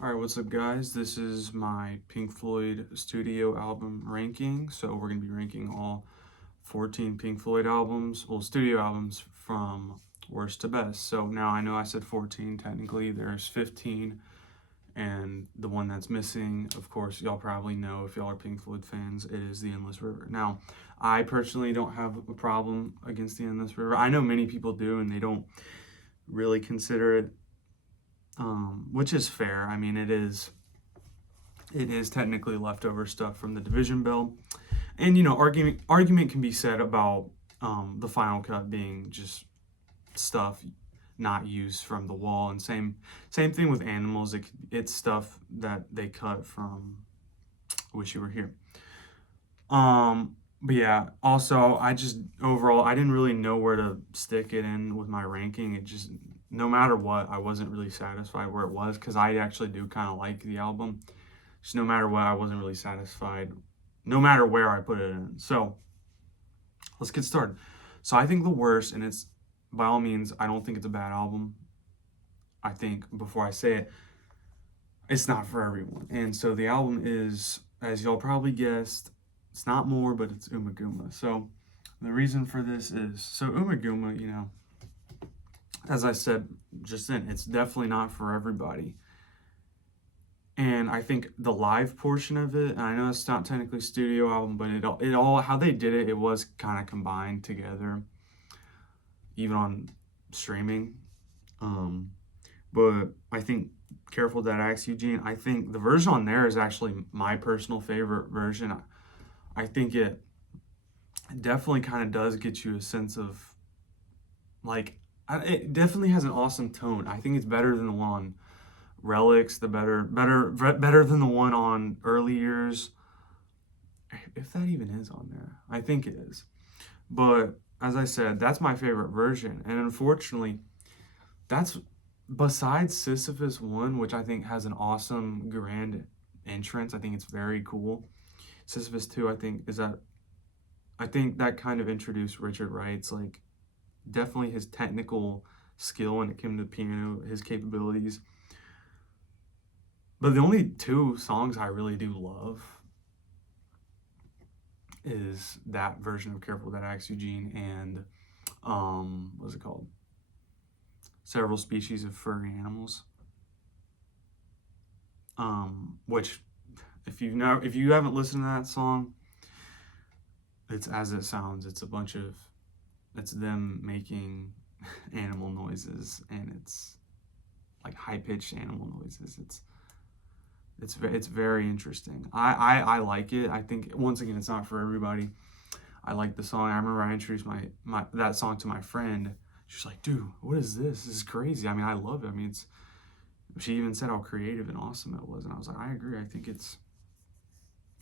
All right, what's up, guys? This is my Pink Floyd studio album ranking. So we're gonna be ranking all 14 Pink Floyd albums, well, studio albums from worst to best. So now I know I said 14. Technically, there's 15, and the one that's missing, of course, y'all probably know if y'all are Pink Floyd fans, it is The Endless River. Now, I personally don't have a problem against The Endless River. I know many people do, and they don't really consider it, which is fair. I mean, it is technically leftover stuff from the Division Bell, and argument can be said about the final cut being just stuff not used from the wall, and same thing with Animals. It's stuff that they cut from Wish You Were Here. But yeah, also I just overall I didn't really know where to stick it in with my ranking. It just, no matter what, I wasn't really satisfied where it was because I actually do kind of like the album. Just no matter what, I wasn't really satisfied, no matter where I put it in. So let's get started. So I think the worst, and it's by all means, I don't think it's a bad album. I think before I say it, it's not for everyone. And so the album is, as y'all probably guessed, it's not more, but it's Umaguma. So the reason for this is, so Umaguma, as I said just then, it's definitely not for everybody. And I think the live portion of it, and I know it's not technically studio album, but it all how they did it, it was kind of combined together, even on streaming. But I think Careful That I Asked Eugene, I think the version on there is actually my personal favorite version. I think it definitely kind of does get you a sense of, like, it definitely has an awesome tone. I think it's better than the one on Relics, better than the one on Early Years, if that even is on there. I think it is. But as I said, that's my favorite version. And unfortunately, that's besides Sisyphus 1, which I think has an awesome grand entrance. I think it's very cool. Sisyphus 2, I think that kind of introduced Richard Wright's, like, definitely his technical skill when it came to the piano, his capabilities. But the only two songs I really do love is that version of Careful That I Asked Eugene and what's it called? Several Species of Furry Animals. Which, if you haven't listened to that song, it's as it sounds. It's them making animal noises, and it's like high pitched animal noises. It's very interesting. I like it. I think once again it's not for everybody. I like the song. I remember I introduced my that song to my friend. She's like, "Dude, what is this? This is crazy." I mean, I love it. I mean, she even said how creative and awesome it was, and I was like, I agree. I think it's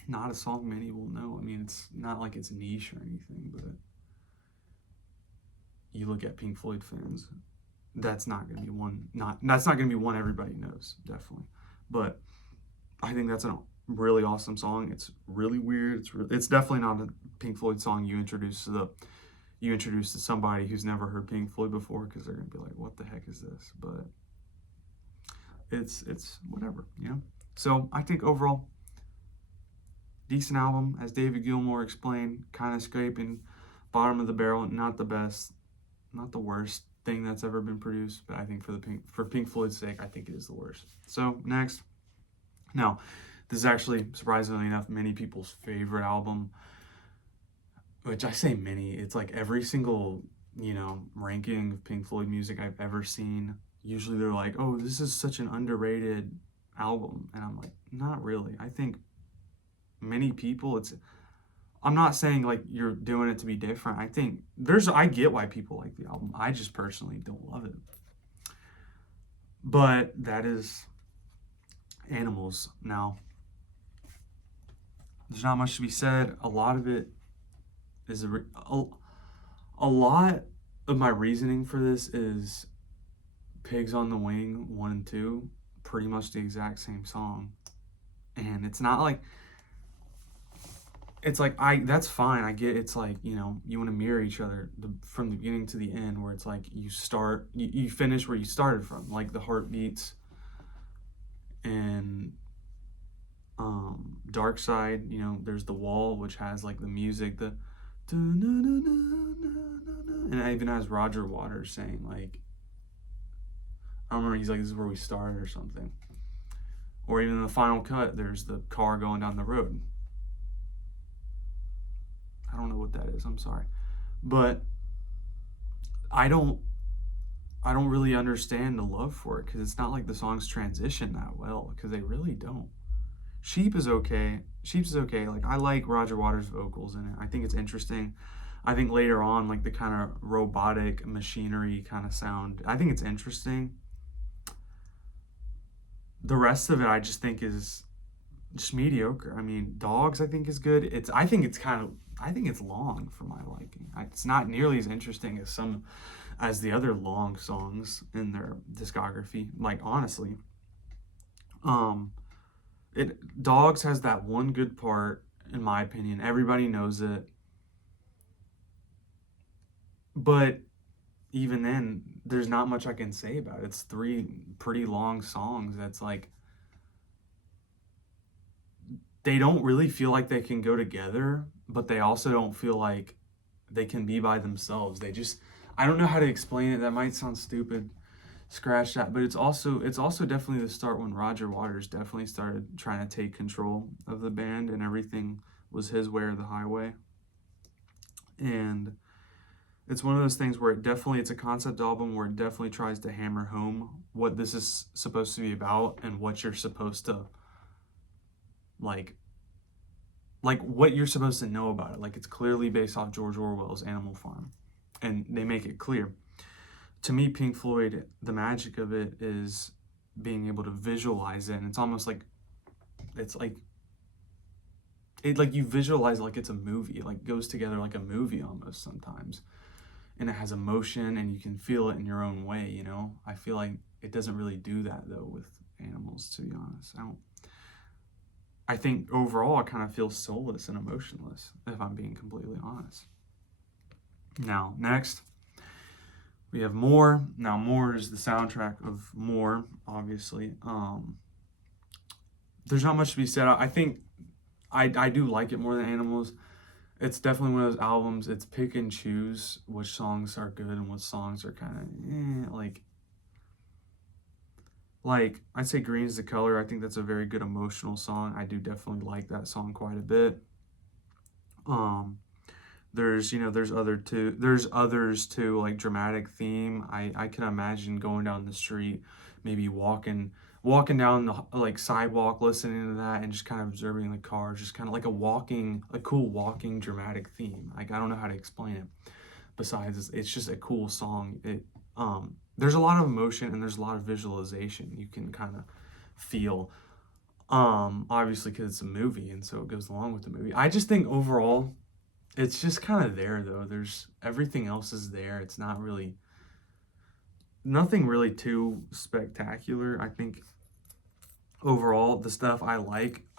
not a song many will know. I mean, it's not like it's niche or anything, but you look at Pink Floyd fans, that's not gonna be one everybody knows, definitely. But I think that's a really awesome song. It's really weird. It's definitely not a Pink Floyd song you introduce to somebody who's never heard Pink Floyd before, because they're gonna be like, "What the heck is this?" But it's whatever, So I think overall, decent album, as David Gilmour explained, kind of scraping bottom of the barrel. Not the best, not the worst thing that's ever been produced, but I think for Pink Floyd's sake, I think it is the worst. So next. Now, this is actually, surprisingly enough, many people's favorite album, which I say many, it's like every single, ranking of Pink Floyd music I've ever seen. Usually they're like, "Oh, this is such an underrated album." And I'm like, not really. I think many people, I'm not saying like you're doing it to be different. I get why people like the album. I just personally don't love it. But that is Animals. Now, there's not much to be said. A lot of it is a lot of my reasoning for this is Pigs on the Wing 1 and 2, pretty much the exact same song. And it's not like, it's like, that's fine. I get it's like, you want to mirror each other from the beginning to the end, where it's like you finish where you started from, like the heartbeats And Dark Side, you know, there's The Wall, which has like the music, the and it even has Roger Waters saying like, I don't remember, he's like, this is where we started or something. Or even in the final cut, there's the car going down the road. I don't know what that is, I'm sorry. But I don't really understand the love for it, because it's not like the songs transition that well, because they really don't. Sheep is okay. Like, I like Roger Waters' vocals in it. I think it's interesting. I think later on, like the kind of robotic machinery kind of sound, I think it's interesting. The rest of it, I just think is just mediocre. I mean, Dogs, I think is good. I think it's long for my liking. It's not nearly as interesting as the other long songs in their discography. Like, honestly, Dogs has that one good part, in my opinion. Everybody knows it, but even then, there's not much I can say about it. It's 3 pretty long songs. That's like, they don't really feel like they can go together, but they also don't feel like they can be by themselves. I don't know how to explain it. That might sound stupid. Scratch that. But it's also definitely the start when Roger Waters definitely started trying to take control of the band, and everything was his way or the highway. And it's one of those things where it's a concept album where it definitely tries to hammer home what this is supposed to be about, and what you're supposed to like what you're supposed to know about it. Like, it's clearly based off George Orwell's Animal Farm, and they make it clear. To me, Pink Floyd, the magic of it is being able to visualize it, and it's almost like you visualize like it's a movie. It like goes together like a movie almost sometimes, and it has emotion, and you can feel it in your own way, you know. I feel like it doesn't really do that though with Animals, to be honest. I think overall I kind of feel soulless and emotionless, if I'm being completely honest. Now, next, we have More. Now, More is the soundtrack of More, obviously. There's not much to be said. I think I do like it more than Animals. It's definitely one of those albums, it's pick and choose which songs are good and what songs are kind of like I'd say Green's the Color. I think that's a very good emotional song. I do definitely like that song quite a bit. There's others too, like Dramatic Theme. I can imagine going down the street, maybe walking down the like sidewalk, listening to that, and just kind of observing the cars, just kind of like a cool walking dramatic theme. Like, I don't know how to explain it. Besides, it's just a cool song. There's a lot of emotion, and there's a lot of visualization you can kind of feel. Obviously, because it's a movie, and so it goes along with the movie. I just think overall, it's just kind of there though. There's everything else is there. It's not really nothing really too spectacular. I think overall the stuff I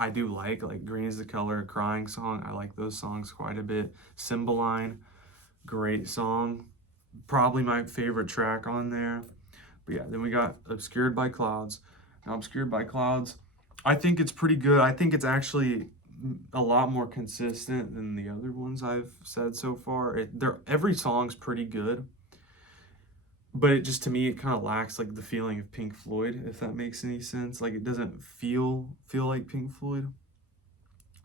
do like Green is the Color, Crying Song. I like those songs quite a bit. Cymbeline, great song. Probably my favorite track on there. But yeah, then we got Obscured by Clouds. Now, Obscured by Clouds, I think it's pretty good. I think it's actually a lot more consistent than the other ones I've said so far. Every song's pretty good, but it just, to me, it kind of lacks like the feeling of Pink Floyd, if that makes any sense. Like, it doesn't feel like Pink Floyd,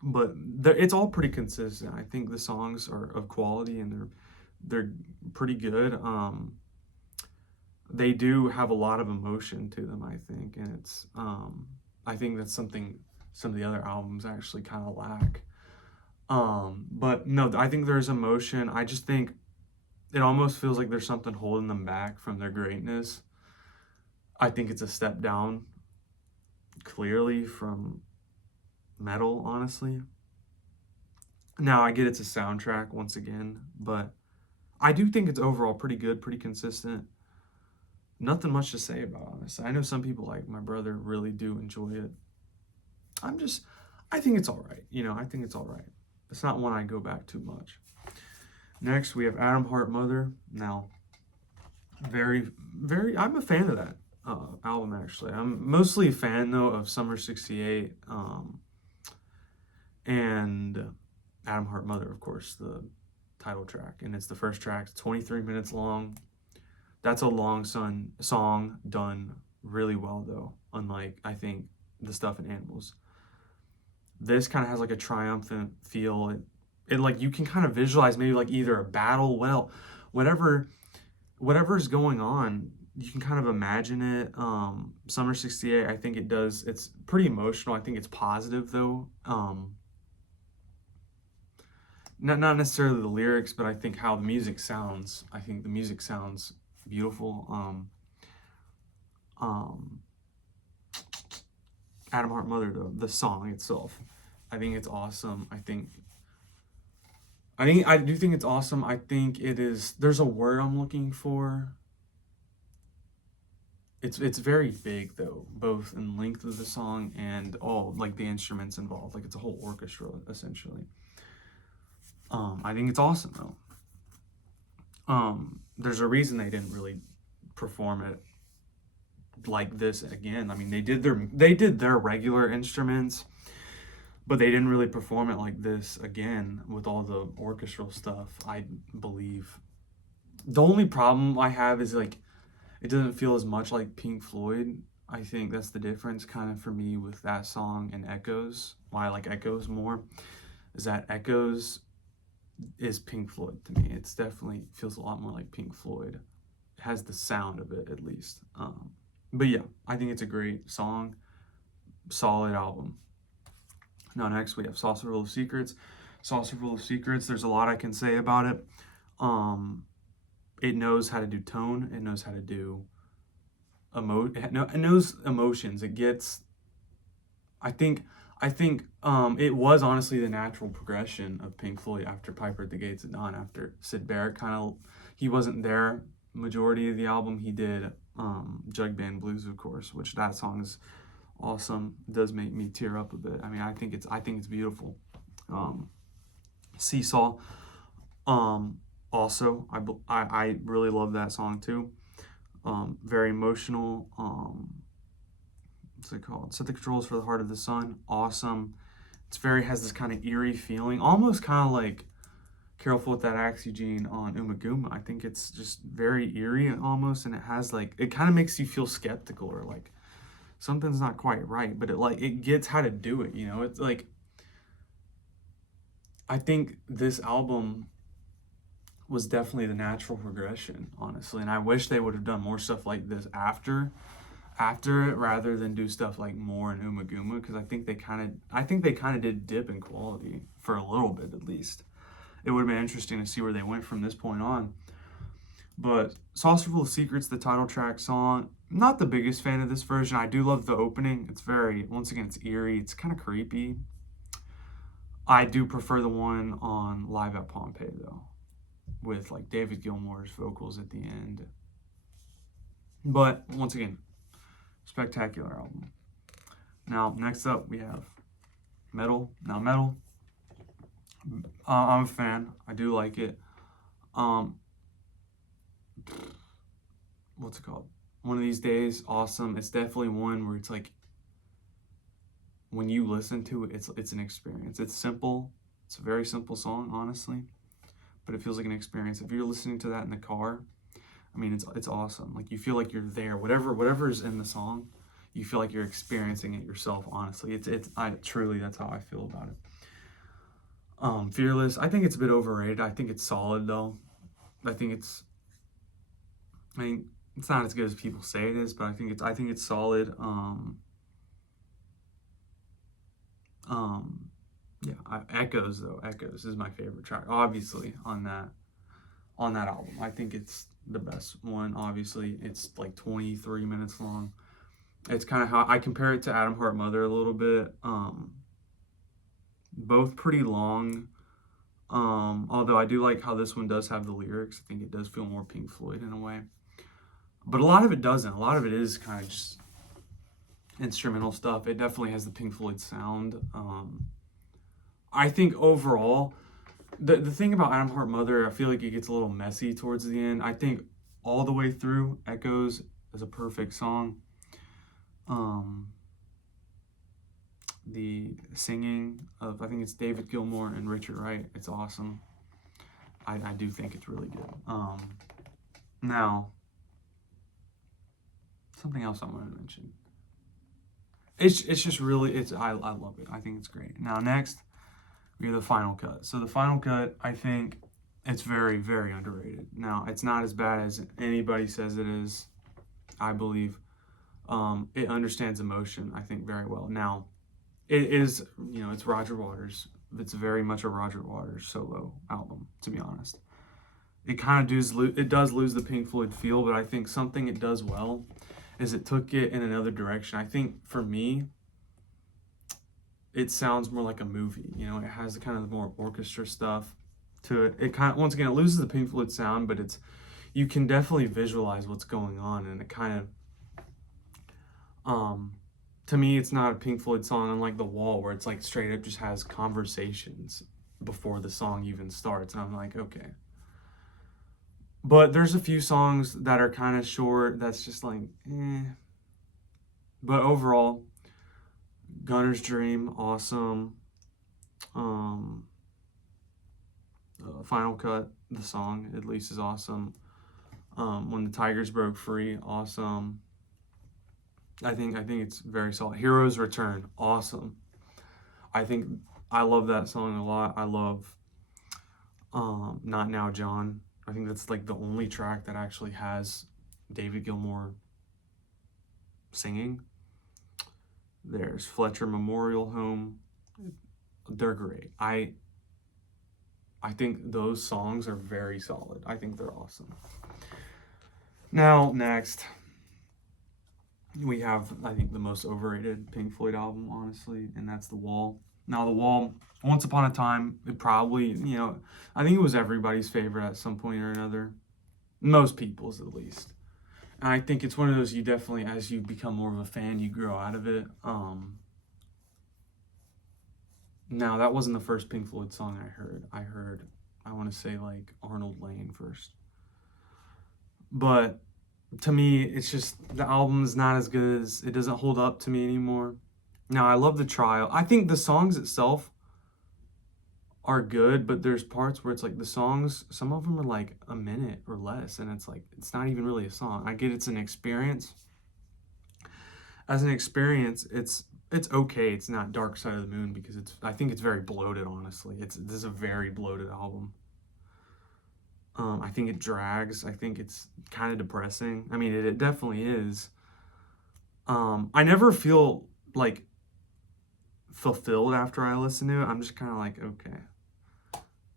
but it's all pretty consistent. I think the songs are of quality, and they're pretty good. They do have a lot of emotion to them, I think, and it's I think that's something some of the other albums actually kind of lack. But no, I think there's emotion. I just think it almost feels like there's something holding them back from their greatness. I think it's a step down, clearly, from metal, honestly. Now, I get it's a soundtrack once again, but I do think it's overall pretty good, pretty consistent. Nothing much to say about it, honestly. I know some people, like my brother, really do enjoy it. I think it's all right. I think it's all right. It's not one I go back to much. Next, we have Atom Heart Mother. Now, very, very, I'm a fan of that. album actually. I'm mostly a fan though of Summer '68 and Adam Hart Mother, of course, the title track, and it's the first track. It's 23 minutes long. That's a long song done really well though. Unlike I think the stuff in Animals, this kind of has like a triumphant feel. It like you can kind of visualize maybe like either a battle, well, whatever whatever's going on, you can kind of imagine it. Summer '68, I think it does. It's pretty emotional. I think it's positive though. Not necessarily the lyrics, but I think how the music sounds. I think the music sounds beautiful. Um, Adam Hart Mother, the song itself, I think it's awesome. I do think it's awesome. I think it is. There's a word I'm looking for. It's very big though, both in length of the song and all like the instruments involved. Like it's a whole orchestra essentially. I think it's awesome though. There's a reason they didn't really perform it like this again. I mean, they did their regular instruments, but they didn't really perform it like this again with all the orchestral stuff. I believe the only problem I have is like it doesn't feel as much like Pink Floyd. I think that's the difference kind of for me with that song and Echoes. Why I like Echoes more is that Echoes is Pink Floyd to me. It's definitely feels a lot more like Pink Floyd. It has the sound of it at least. But yeah, I think it's a great song, solid album. Now next we have Saucerful of Secrets. Saucerful of Secrets, there's a lot I can say about it. It knows how to do tone, it knows how to do it knows emotions. It gets it was honestly the natural progression of Pink Floyd after Piper at the Gates of Dawn, after Sid Barrett he wasn't there majority of the album. He did Jug Band Blues, of course, which that song is awesome. It does make me tear up a bit. I mean, I think it's beautiful. Seesaw, also I really love that song too. Very emotional. What's it called? Set the Controls for the Heart of the Sun. Awesome. Has this kind of eerie feeling, almost kind of like Careful with That Axe, Eugene on Umaguma. I think it's just very eerie almost, and it has like it kind of makes you feel skeptical or like something's not quite right, but it gets how to do it. You know, it's like I think this album was definitely the natural progression, honestly, and I wish they would have done more stuff like this after it rather than do stuff like more in Umaguma, because I think they kind of did dip in quality for a little bit at least. It would have been interesting to see where they went from this point on. But Saucerful of Secrets, the title track song, not the biggest fan of this version. I do love the opening. It's once again, it's eerie. It's kind of creepy. I do prefer the one on Live at Pompeii though, with like David Gilmour's vocals at the end. But once again, spectacular album. Now, next up we have Metal. Now, Metal, I'm a fan. I do like it. What's it called? One of These Days, awesome. It's definitely one where it's like when you listen to it, it's an experience. It's simple. It's a very simple song, honestly, but it feels like an experience. If you're listening to that in the car, I mean, it's awesome. Like you feel like you're there. Whatever's in the song, you feel like you're experiencing it yourself. Honestly, I truly that's how I feel about it. Fearless, I think it's a bit overrated. I think it's solid though. I mean, it's not as good as people say it is, but I think it's solid. Echoes though. Echoes is my favorite track, obviously on that album. I think it's the best one. Obviously, it's like 23 minutes long. It's kind of how I compare it to Adam Hart Mother a little bit. Both pretty long. Although I do like how this one does have the lyrics. I think it does feel more Pink Floyd in a way. But a lot of it doesn't. A lot of it is kind of just instrumental stuff. It definitely has the Pink Floyd sound. I think overall, the thing about Adam Hart Mother, I feel like it gets a little messy towards the end. I think all the way through, Echoes is a perfect song. The singing of, I think it's David Gilmour and Richard Wright, it's awesome. I do think it's really good. Now, something else I wanted to mention. It's just really, I love it. I think it's great. Now next, we have the final cut. So the final cut, I think it's very, very underrated. Now, it's not as bad as anybody says it is, I believe. It understands emotion, I think, very well. Now, it is, it's Roger Waters. It's very much a Roger Waters solo album, to be honest. It kind of does lose the Pink Floyd feel, but I think something it does well is it took it in another direction. I think for me, it sounds more like a movie. It has kind of more orchestra stuff to it. It kind of, once again, it loses the Pink Floyd sound, but you can definitely visualize what's going on, and it kind of, to me, it's not a Pink Floyd song unlike The Wall, where it's like straight up just has conversations before the song even starts, and I'm like, okay. But there's a few songs that are kind of short, that's just like, eh. But overall, Gunner's Dream, awesome. Final Cut, the song, at least, is awesome. When the Tigers Broke Free, awesome. I think it's very solid. Heroes Return, awesome. I love that song a lot. I love Not Now, John. I think that's like the only track that actually has David Gilmour singing. There's Fletcher Memorial Home. They're great. I think those songs are very solid. I think they're awesome. Now, next, we have, I think, the most overrated Pink Floyd album, honestly, and that's The Wall. Now, The Wall, once upon a time, it probably, I think it was everybody's favorite at some point or another. Most people's, at least. And I think it's one of those, you definitely, as you become more of a fan, you grow out of it. Now, that wasn't the first Pink Floyd song I heard, I want to say, like, Arnold Layne first. But to me, it's just, the album's not as good as, it doesn't hold up to me anymore. Now, I love The Trial. I think the songs itself are good, but there's parts where it's like the songs, some of them are like a minute or less, and it's like, it's not even really a song. I get it's an experience. As an experience, it's okay. It's not Dark Side of the Moon, because I think it's very bloated, honestly. This is a very bloated album. I think it drags. I think it's kind of depressing. I mean, it definitely is. I never feel like fulfilled after I listen to it. I'm just kind of like, okay.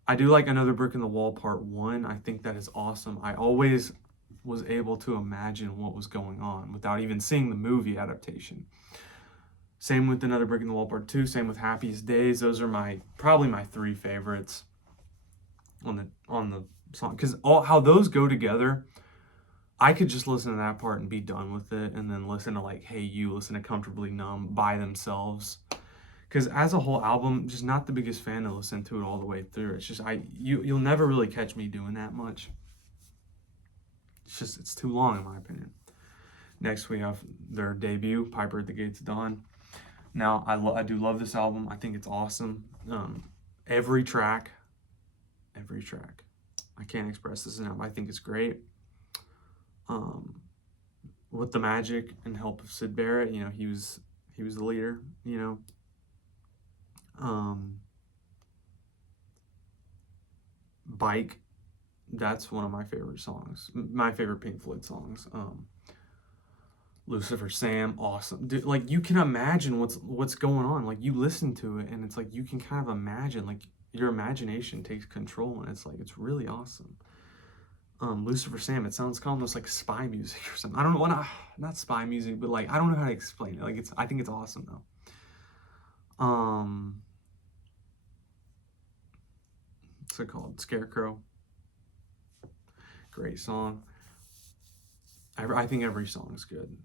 I do like Another Brick in the Wall Part 1. I think that is awesome. I always was able to imagine what was going on without even seeing the movie adaptation. Same with Another Brick in the Wall Part 2. Same with Happiest Days. Those are probably my three favorites on the song, because how those go together, I could just listen to that part and be done with it, and then listen to like Hey You, listen to Comfortably Numb by themselves. Because as a whole album, just not the biggest fan to listen to it all the way through. It's just, you'll never really catch me doing that much. It's too long, in my opinion. Next, we have their debut, Piper at the Gates of Dawn. Now, I do love this album. I think it's awesome. Every track, I can't express this enough. I think it's great. With the magic and help of Syd Barrett, he was the leader, Bike, that's one of my favorite songs, my favorite Pink Floyd songs. Lucifer Sam, awesome. Dude, like, you can imagine what's going on. Like, you listen to it and it's like you can kind of imagine, like, your imagination takes control, and it's like, it's really awesome. Lucifer Sam, it sounds almost like spy music or something. I don't know, not spy music, but like, I don't know how to explain it. Like, I think it's awesome though. What's it called? Scarecrow. Great song. I think every song is good.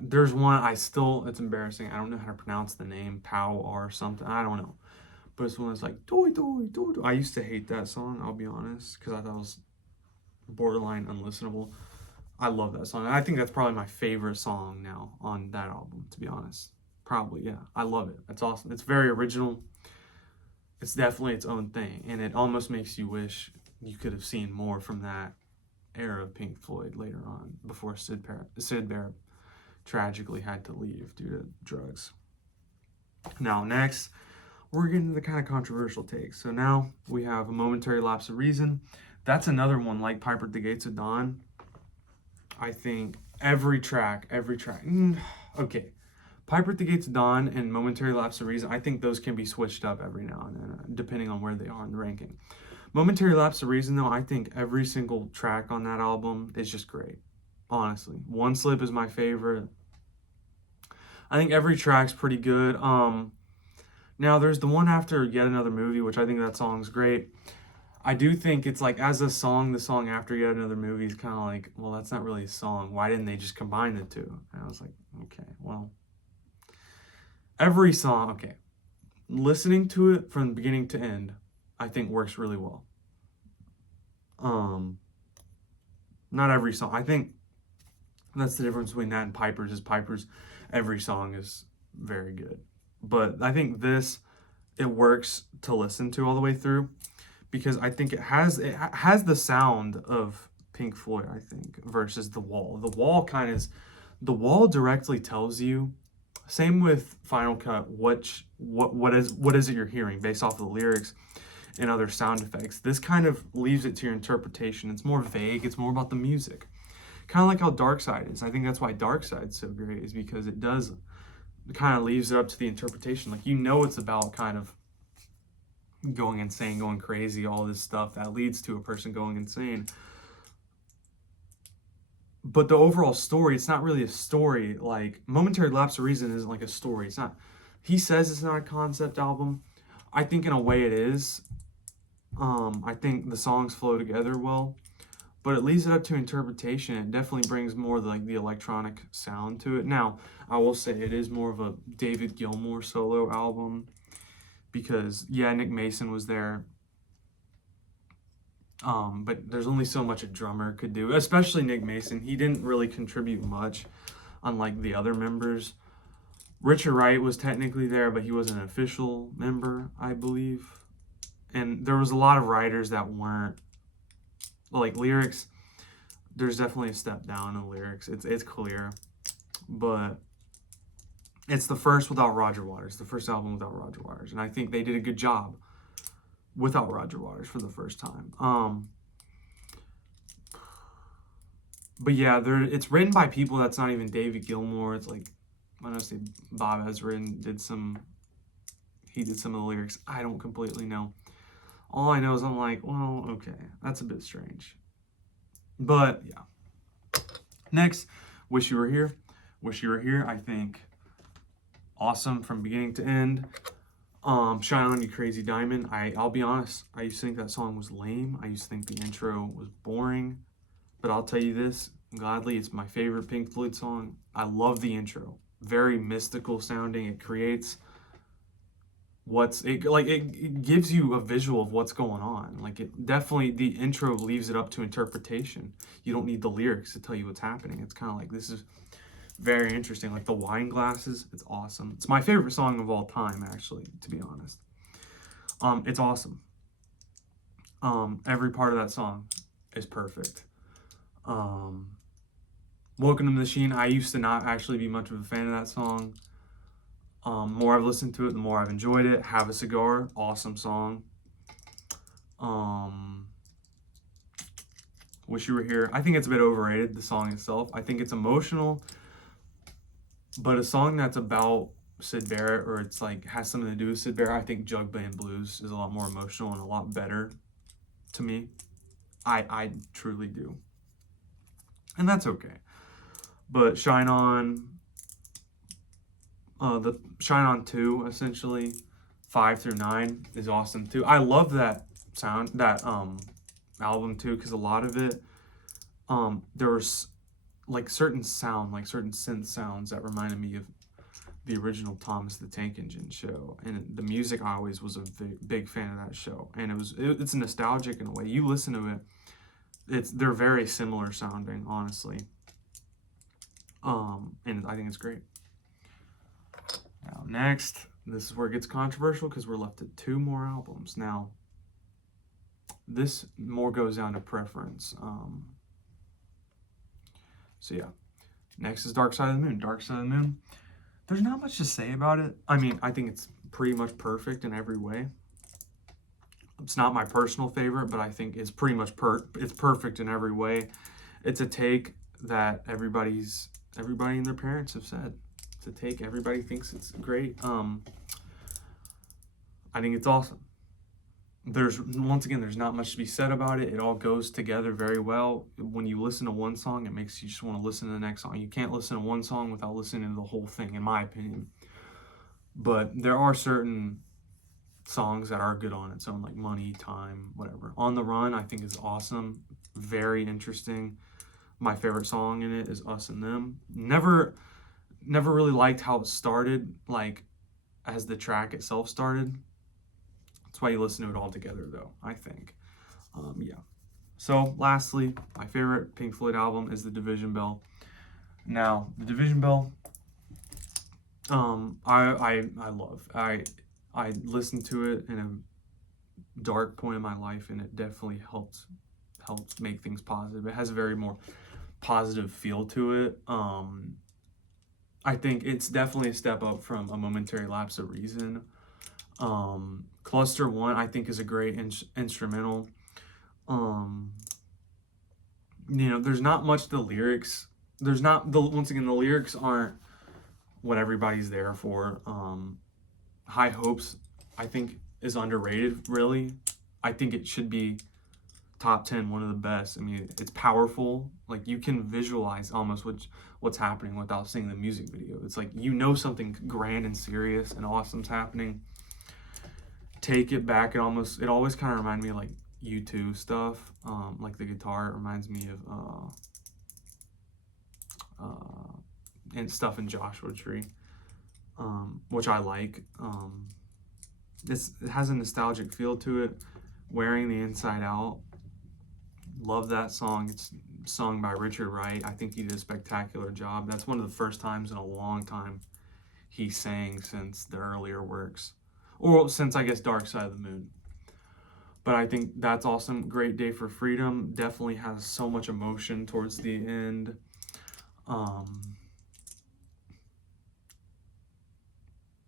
There's one it's embarrassing. I don't know how to pronounce the name. Pow or something. I don't know. But it's one that's like, doi, doi, doi, doi. I used to hate that song, I'll be honest, because I thought it was borderline unlistenable. I love that song. I think that's probably my favorite song now on that album, to be honest. Probably, yeah. I love it. It's awesome. It's very original. It's definitely its own thing, and it almost makes you wish you could have seen more from that era of Pink Floyd later on, before Sid Barrett tragically had to leave due to drugs. Now, next, we're getting to the kind of controversial takes. So now we have A Momentary Lapse of Reason. That's another one like Piper at the Gates of Dawn. I think every track, okay. Piper at the Gates of Dawn and Momentary Lapse of Reason, I think those can be switched up every now and then, depending on where they are in the ranking. Momentary Lapse of Reason, though, I think every single track on that album is just great. Honestly. One Slip is my favorite. I think every track's pretty good. Now there's the one after Yet Another Movie, which I think that song's great. I do think it's like, as a song, the song after Yet Another Movie is kind of like, well, that's not really a song. Why didn't they just combine the two? And I was like, okay, well, every song, okay. Listening to it from beginning to end, I think works really well. Not every song. I think that's the difference between that and Piper's. Is Piper's, every song is very good. But I think this, it works to listen to all the way through, because I think it has the sound of Pink Floyd, I think, versus The Wall. The Wall directly tells you, same with Final Cut, what is it you're hearing based off of the lyrics and other sound effects. This kind of leaves it to your interpretation. It's more vague. It's more about the music. Kind of like how Dark Side is. I think that's why Dark Side's so great, is because it kind of leaves it up to the interpretation. Like, it's about kind of going insane, going crazy, all this stuff that leads to a person going insane. But the overall story, it's not really a story. Like, Momentary Lapse of Reason isn't like a story. It's not. He says it's not a concept album. I think in a way it is. I think the songs flow together well, but it leaves it up to interpretation. It definitely brings more like the electronic sound to it. Now, I will say it is more of a David Gilmour solo album, because Nick Mason was there. But there's only so much a drummer could do, especially Nick Mason. He didn't really contribute much, unlike the other members. Richard Wright was technically there, but he wasn't an official member, I believe. And there was a lot of writers that weren't, like, lyrics. There's definitely a step down in lyrics. It's clear, but it's the first without Roger Waters, the first album without Roger Waters, and I think they did a good job without Roger Waters for the first time. But yeah, it's written by people that's not even David Gilmour. It's like, I don't say Bob Ezra did some of the lyrics. I don't completely know. All I know is I'm like, well, okay, that's a bit strange. But yeah. Next, Wish You Were Here. Wish You Were Here, I think, awesome from beginning to end. Shine On You Crazy Diamond. I'll be honest, I used to think that song was lame. I used to think the intro was boring. But I'll tell you this, gladly, it's my favorite Pink Floyd song. I love the intro. Very mystical sounding. It creates it gives you a visual of what's going on. Like, it definitely, the intro leaves it up to interpretation. You don't need the lyrics to tell you what's happening. It's kind of like, this is very interesting. Like the wine glasses, it's awesome. It's my favorite song of all time, actually, to be honest. It's awesome. Every part of that song is perfect. Welcome to the Machine, I used to not actually be much of a fan of that song. More I've listened to it, the more I've enjoyed it. Have a Cigar, awesome song. Wish You Were Here. I think it's a bit overrated, the song itself. I think it's emotional, but a song that's about Sid Barrett, or it's like has something to do with Sid Barrett, I think Jug Band Blues is a lot more emotional and a lot better to me. I truly do. And that's okay. But Shine On, the Shine On 2, essentially, 5 through 9 is awesome too. I love that album too, because a lot of it, there was like certain synth sounds that reminded me of the original Thomas the Tank Engine show, and the music, I always was a big fan of that show, and it's nostalgic in a way. You listen to it, they're very similar sounding, honestly. And I think it's great. Now, next, this is where it gets controversial because we're left at 2 more albums. Now, this more goes down to preference. So yeah, next is Dark Side of the Moon. Dark Side of the Moon. There's not much to say about it. I mean, I think it's pretty much perfect in every way. It's not my personal favorite, but I think it's pretty much it's perfect in every way. It's a take that everybody and their parents have said. It's a take everybody thinks it's great. I think it's awesome. There's not much to be said about it. It all goes together very well. When you listen to one song, it makes you just want to listen to the next song. You can't listen to one song without listening to the whole thing, in my opinion. But there are certain songs that are good on its own, like Money, Time, whatever. On the Run, I think is awesome. Very interesting. My favorite song in it is Us and Them. Never really liked how it started, like as the track itself started. That's why you listen to it all together, though, I think. Yeah. So, lastly, my favorite Pink Floyd album is The Division Bell. Now, The Division Bell, I love. I listened to it in a dark point in my life, and it definitely helped make things positive. It has a very more positive feel to it. I think it's definitely a step up from A Momentary Lapse of Reason. Cluster 1, I think, is a great instrumental. There's not much to the lyrics. Once again, the lyrics aren't what everybody's there for. High Hopes, I think, is underrated, really. I think it should be top 10, one of the best. I mean, it's powerful. Like, you can visualize almost what's happening without seeing the music video. It's like, something grand and serious and awesome's happening. Take It Back, it always kind of reminded me of like U2 stuff. Like the guitar, it reminds me of and stuff in Joshua Tree, which I like. It has a nostalgic feel to it. Wearing the Inside Out, love that song. It's sung by Richard Wright. I think he did a spectacular job. That's one of the first times in a long time he sang since the earlier works. Or since, I guess, Dark Side of the Moon. But I think that's awesome. Great Day for Freedom definitely has so much emotion towards the end.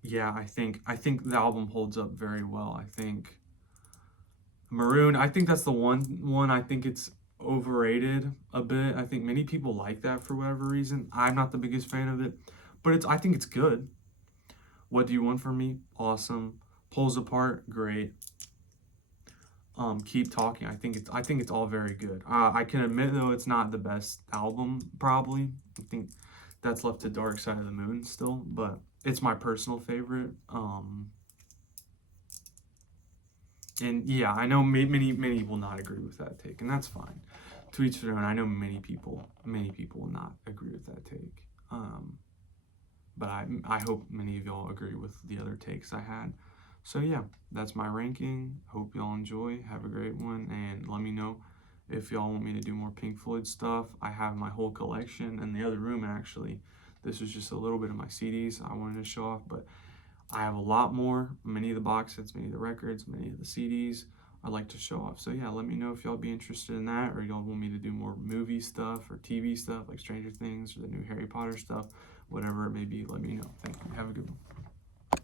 Yeah, I think the album holds up very well. I think Maroon, I think that's the one I think it's overrated a bit. I think many people like that for whatever reason. I'm not the biggest fan of it, but I think it's good. What Do You Want From Me? Awesome. Pulls Apart, great. Keep Talking, I think it's all very good. I can admit, though, it's not the best album, probably. I think that's left to Dark Side of the Moon still, but it's my personal favorite. And yeah, I know many will not agree with that take, and that's fine. To each their own. I know many people will not agree with that take. But I hope many of y'all agree with the other takes I had. So yeah, that's my ranking. Hope y'all enjoy. Have a great one, and let me know if y'all want me to do more Pink Floyd stuff. I have my whole collection in the other room, actually. This was just a little bit of my CDs I wanted to show off, but I have a lot more. Many of the box sets, many of the records, many of the CDs I'd like to show off. So yeah, let me know if y'all be interested in that, or y'all want me to do more movie stuff or TV stuff like Stranger Things or the new Harry Potter stuff. Whatever it may be, let me know. Thank you. Have a good one.